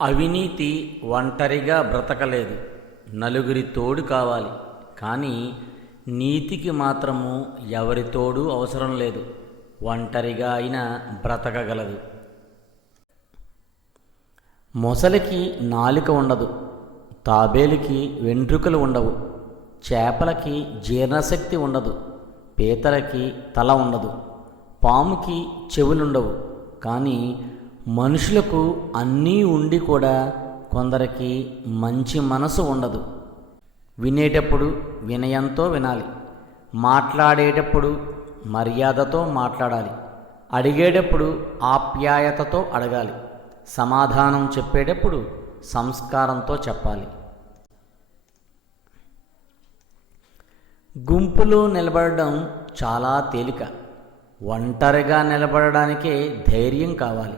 అవినీతి ఒంటరిగా బ్రతకలేదు. నలుగురి తోడు కావాలి. కానీ నీతికి మాత్రము ఎవరి తోడు అవసరం లేదు. ఒంటరిగా అయినా బ్రతకగలదు. మొసలికి నాలుక ఉండదు. తాబేలికి వెంట్రుకలు ఉండవు. చేపలకి జీర్ణశక్తి ఉండదు. పీతలకి తల ఉండదు. పాముకి చెవులుండవు. కానీ మనుషులకు అన్నీ ఉండి కూడా కొందరికి మంచి మనసు ఉండదు. వినేటప్పుడు వినయంతో వినాలి. మాట్లాడేటప్పుడు మర్యాదతో మాట్లాడాలి. అడిగేటప్పుడు ఆప్యాయతతో అడగాలి. సమాధానం చెప్పేటప్పుడు సంస్కారంతో చెప్పాలి. గుంపులో నిలబడడం చాలా తేలిక. ఒంటరిగా నిలబడడానికే ధైర్యం కావాలి.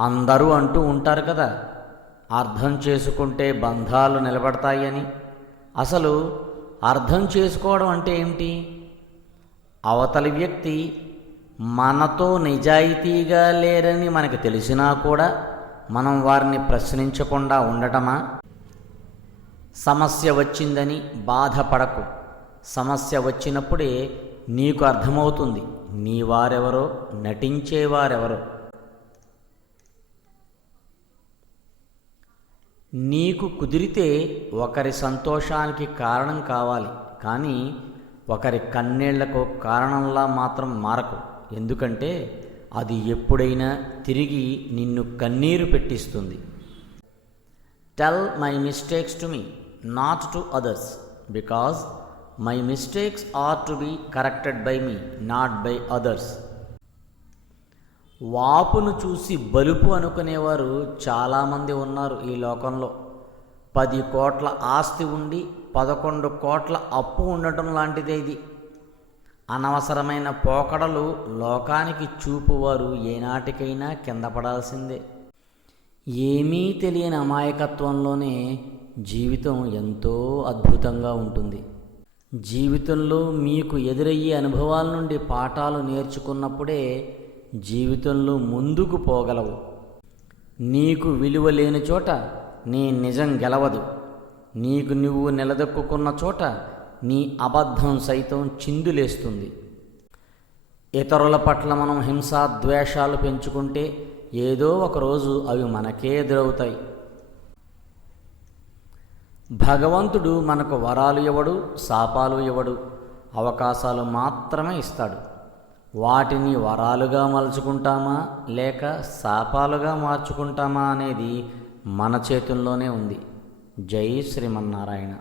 అందరూ అంటూ ఉంటారు కదా అర్థం చేసుకుంటే బంధాలు నిలబడతాయని. అసలు అర్థం చేసుకోవడం అంటే ఏమిటి? అవతలి వ్యక్తి మనతో నిజాయితీగా లేరని మనకు తెలిసినా కూడా మనం వారిని ప్రశ్నించకుండా ఉండటమా? సమస్య వచ్చిందని బాధపడకు. సమస్య వచ్చినప్పుడే నీకు అర్థమవుతుంది. నీ వారెవరో నటించేవారెవరో నీకు కుదిరితే ఒకరి సంతోషానికి కారణం కావాలి కానీ ఒకరి కన్నీళ్ళకు కారణంలా మాత్రం మారకు. ఎందుకంటే అది ఎప్పుడైనా తిరిగి నిన్ను కన్నీరు పెట్టిస్తుంది. Tell my mistakes to me not to others because my mistakes are to be corrected by me not by others వాపును చూసి బలుపు అనుకునేవారు చాలామంది ఉన్నారు ఈ లోకంలో. పది కోట్ల ఆస్తి ఉండి పదకొండు కోట్ల అప్పు ఉండటం లాంటిదే ఇది. అనవసరమైన పోకడలు లోకానికి చూపువారు ఏనాటికైనా కింద పడాల్సిందే. ఏమీ తెలియని అమాయకత్వంలోనే జీవితం ఎంతో అద్భుతంగా ఉంటుంది. జీవితంలో మీకు ఎదురయ్యే అనుభవాల నుండి పాఠాలు నేర్చుకున్నప్పుడే జీవితంలో ముందుకు పోగలవు. నీకు విలువ లేని చోట నీ నిజం గెలవదు. నీకు నువ్వు నిలదొక్కున్న చోట నీ అబద్ధం సైతం చిందులేస్తుంది. ఇతరుల పట్ల మనం హింసా ద్వేషాలు పెంచుకుంటే ఏదో ఒకరోజు అవి మనకే ఎదురవుతాయి. భగవంతుడు మనకు వరాలు ఇవ్వడు శాపాలు ఇవ్వడు అవకాశాలు మాత్రమే ఇస్తాడు. వాటిని వరాలుగా మలుచుకుంటామా? లేక శాపాలుగా మార్చుకుంటామా అనేది మన చేతుల్లోనే ఉంది. జై శ్రీమన్నారాయణ.